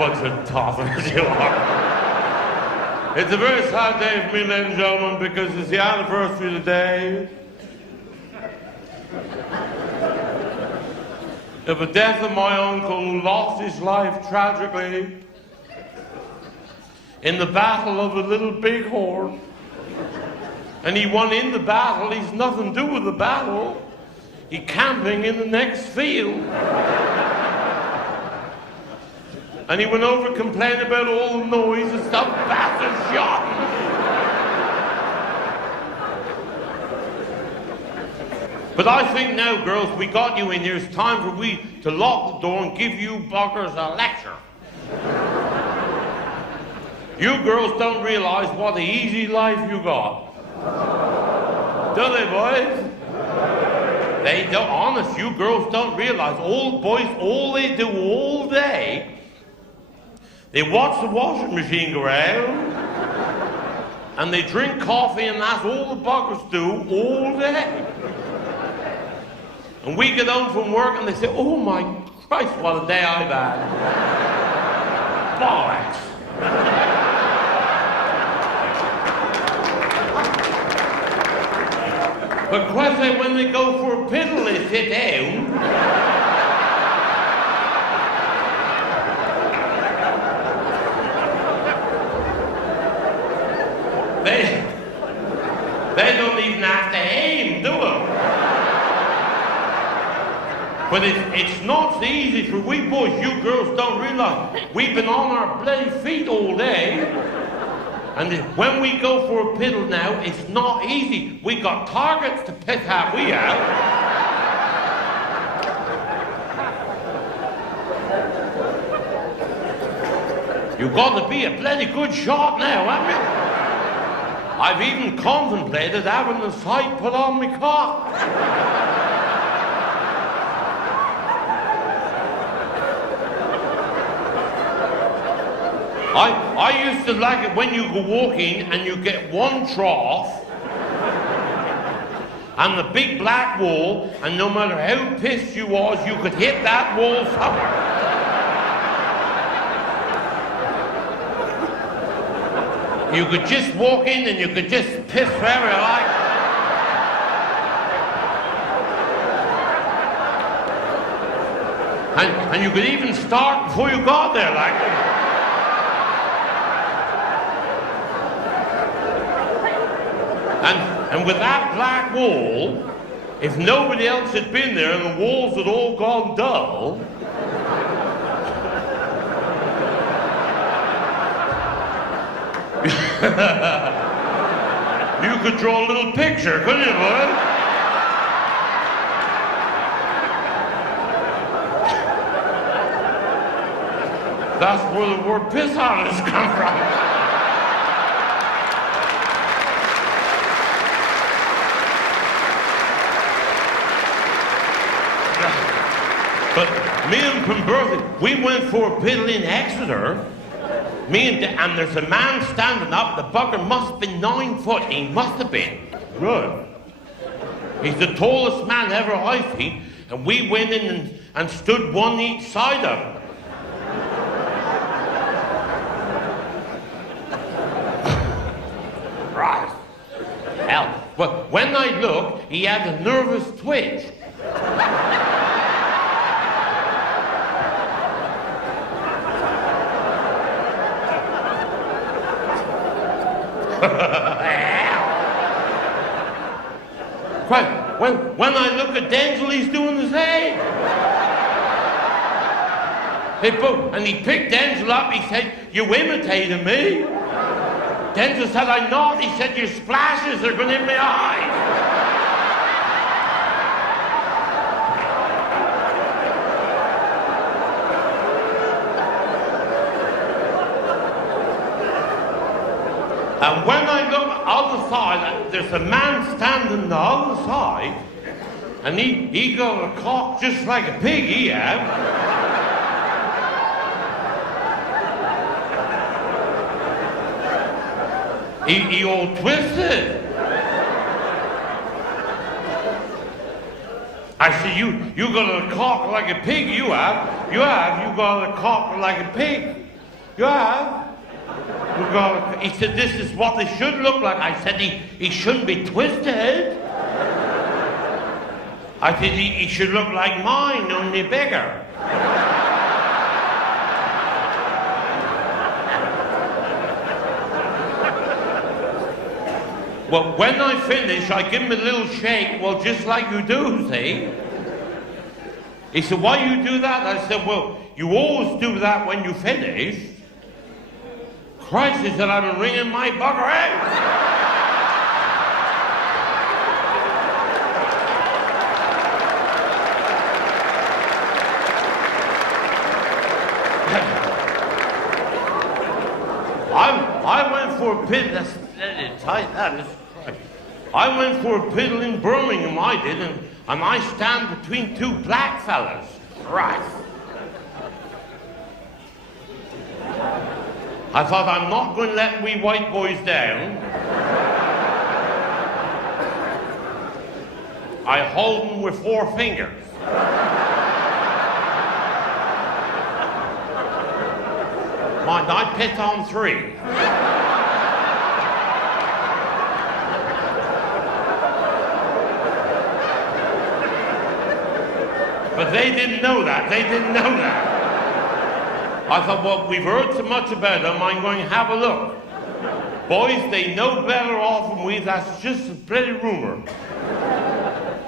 bunch of tossers you are. It's a very sad day for me, ladies and gentlemen, because it's the anniversary of the day of the death of my uncle who lost his life tragically in the battle of a little bighorn. And he won in the battle. He's nothing to do with the battle. He's camping in the next field. And he went over complaining about all the noise and stuff. Bastard shot him. But I think now, girls, we got you in here. It's time for we to lock the door and give you buggers a lecture. You girls don't realize what an easy life you got. Do they, boys? They don't. Honest, you girls don't realize. Old boys, all they do all day, they watch the washing machine go round, and they drink coffee, and that's all the buggers do all day. And we get home from work, and they say, "Oh my Christ, what a day I've had." Bollocks. But quite when they go for a piddle, they sit down. They don't even have to aim, do it? But it's not so easy for we boys. You girls don't realize we've been on our bloody feet all day. And when we go for a piddle now, it's not easy. We got targets to pick at we out. You got to be a bloody good shot now, haven't you? I've even contemplated having the sight put on my cock. I used to like it when you go walking and you get one trough and the big black wall, and no matter how pissed you was, you could hit that wall somewhere. You could just walk in and you could just piss wherever you like. And you could even start before you got there, like. And with that black wall, if nobody else had been there and the walls had all gone dull, you could draw a little picture, couldn't you, boy? That's where the word piss artists come from. But me and Penberthy, we went for a piddle in Exeter. And there's a man standing up. The bugger must have been 9 foot. He must have been. Right. He's the tallest man ever I seen. And we went in and stood one each side of him. Right. Hell, well, when I looked, he had a nervous twitch. When I look at Denzil, he's doing the same. And he picked Denzil up, he said, "You imitated me." Denzil said, "I'm not." He said, "Your splashes are going in my eyes." And when I look other side, there's a man standing the other side, and he got a cock just like a pig, he had. He all twisted. I said, you got a cock like a pig, you got a cock like a pig. You have? He said, this is what they should look like. I said, he shouldn't be twisted. I said, he should look like mine, only bigger. Well, when I finish, I give him a little shake, well, just like you do, see? He said, why you do that? I said, well, you always do that when you finish. Christ, he said, I've been wringing my bugger out. I went for a piddle. That's tight. That is Christ. I went for a piddle in Birmingham. I did, and I stand between two black fellas. Christ. I thought, I'm not going to let we white boys down. I hold them with 4 fingers. Mind, I pick on 3. But they didn't know that. They didn't know that. I thought, well, we've heard so much about them, I'm going to have a look. Boys, they know better off than we, that's just a bloody rumor.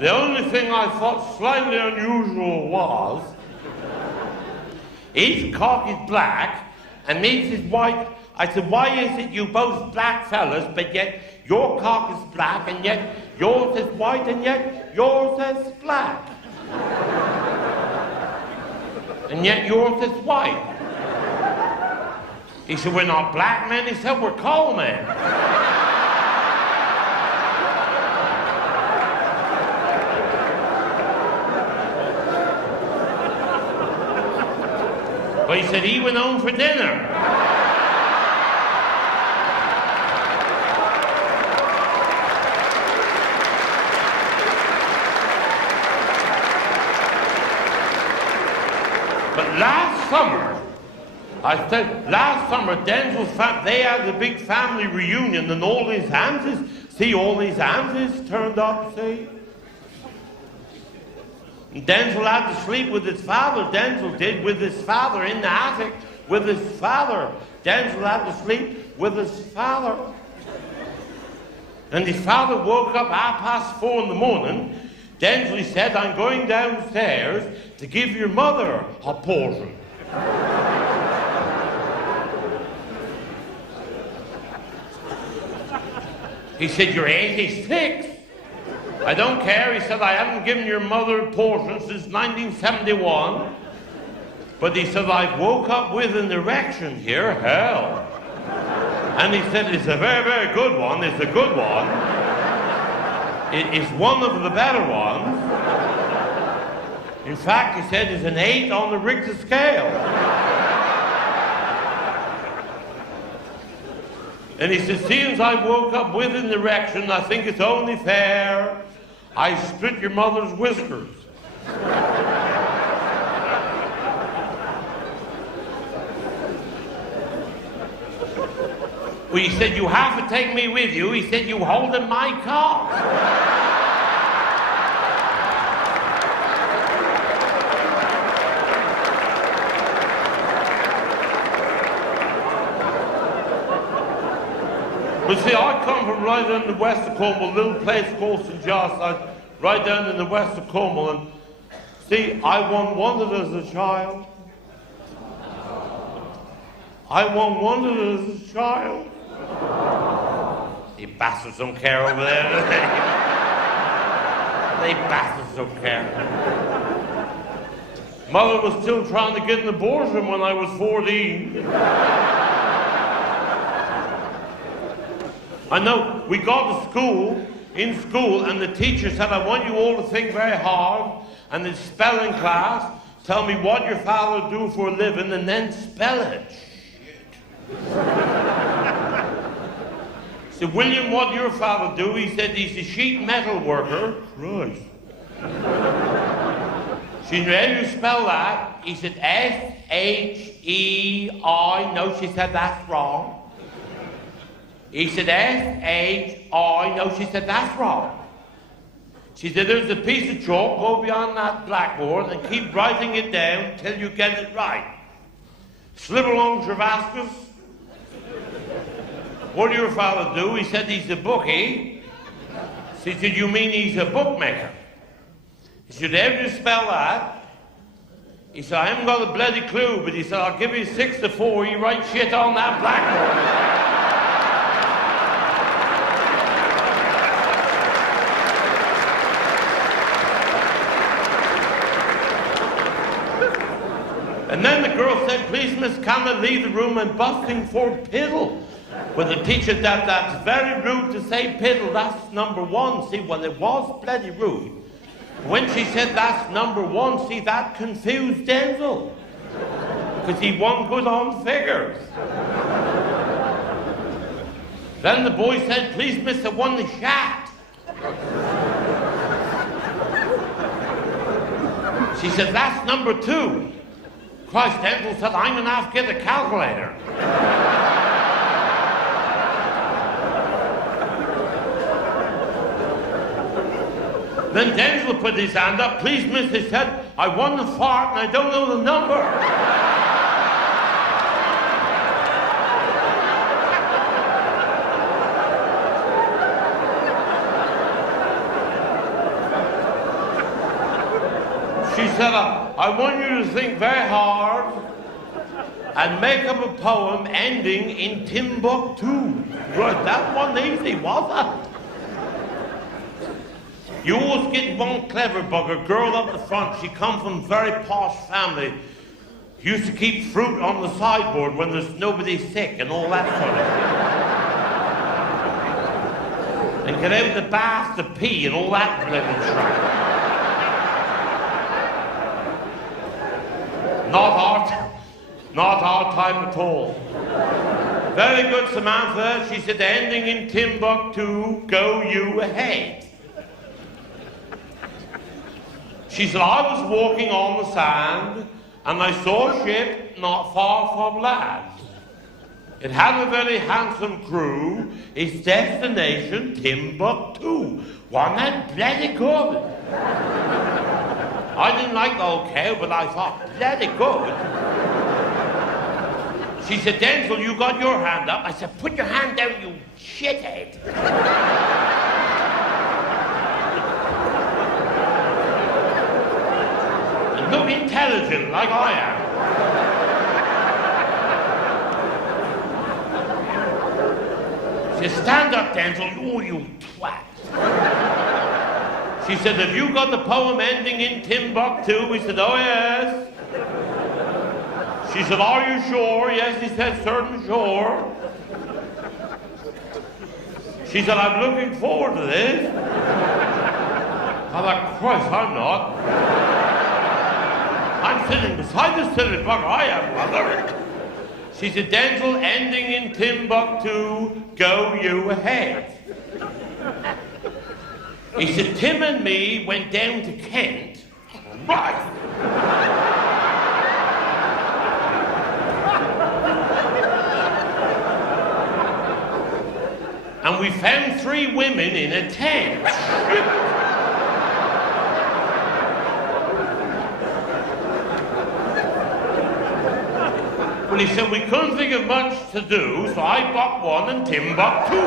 The only thing I thought slightly unusual was, his cock is black, and his is white. I said, why is it you both black fellas, but yet your cock is black, and yet yours is white, and yet yours is black? And yet yours is white. He said, we're not black men. He said, we're coal men. But he said he went home for dinner. But last summer, Denzil's they had a big family reunion, and all his aunties, turned up, see? And Denzil had to sleep with his father, Denzil did, with his father in the attic, with his father. Denzil had to sleep with his father. And his father woke up 4:30 in the morning. Denzil said, I'm going downstairs to give your mother a portion. He said, you're 86. I don't care. He said, I haven't given your mother a portion since 1971. But he said, I've woke up with an erection here, hell. And he said, it's a very, very good one. It's a good one. It's one of the better ones. In fact, he said, it's an 8 on the Richter scale. And he says, since I woke up with an erection, I think it's only fair I split your mother's whiskers. Well, he said, you have to take me with you. He said, you hold in my cock. But see, I come from right down in the west of Cornwall, a little place called St. John's, right down in the west of Cornwall, and see, I won wondered as a child. I won wondered as a child. You bastards don't care over there, do they? They bastards don't care. Mother was still trying to get an abortion when I was 14. I know, we got to school, and the teacher said, I want you all to think very hard, and in spelling class, tell me what your father do for a living, and then spell it. So, William, what your father do? He said, he's a sheet metal worker. Right. She said, how do you spell that? He said, S-H-E-I. No, she said, that's wrong. He said, S-H-I. No, she said, that's wrong. She said, there's a piece of chalk, go beyond that blackboard and keep writing it down till you get it right. Slip along, Travascus. What did your father do? He said, he's a bookie. She said, you mean he's a bookmaker? He said, how do you spell that? He said, I haven't got a bloody clue, but he said, I'll give you 6 to 4, you write shit on that blackboard. And then the girl said, please, Miss Campbell, leave the room, I'm busting for Piddle. Well, the teacher said, that's very rude to say Piddle, that's number 1. See, well, it was bloody rude. When she said that's number 1, see, that confused Denzil. Because he won good on figures. Then the boy said, please, Mr. One the shat. She said, that's number 2. Christ, Denzil said, I'm gonna have to get a calculator. Then Denzil put his hand up. Please, miss, he said, I won the fart and I don't know the number. She said, I want you to think very hard and make up a poem ending in Timbuktu. Right, that wasn't easy, was it? You always get one clever bugger, girl up the front. She come from a very posh family. Used to keep fruit on the sideboard when there's nobody sick and all that sort of thing. And get out the bath to pee and all that bloody crap. Not our type at all. Very good, Samantha. She said, ending in Timbuktu, go you ahead. She said, I was walking on the sand and I saw a ship not far from land. It had a very handsome crew, its destination Timbuktu. Wasn't that bloody good? I didn't like the old cow, but I thought, bloody good. She said, Denzil, you got your hand up. I said, put your hand down, you shithead. Look intelligent like I am. She said, stand up, Denzil. Oh, you twat. She said, have you got the poem ending in Timbuktu? We said, oh, yes. She said, are you sure? Yes, he said, certain sure. She said, I'm looking forward to this. I thought, Christ, I'm not. I'm sitting beside the silly bugger. I am, mother. She said, Denzil, ending in Timbuktu, go you ahead. He said, Tim and me went down to Kent. Right. And we found 3 women in a tent. Well, he said, we couldn't think of much to do, so I bought one in Timbuktu.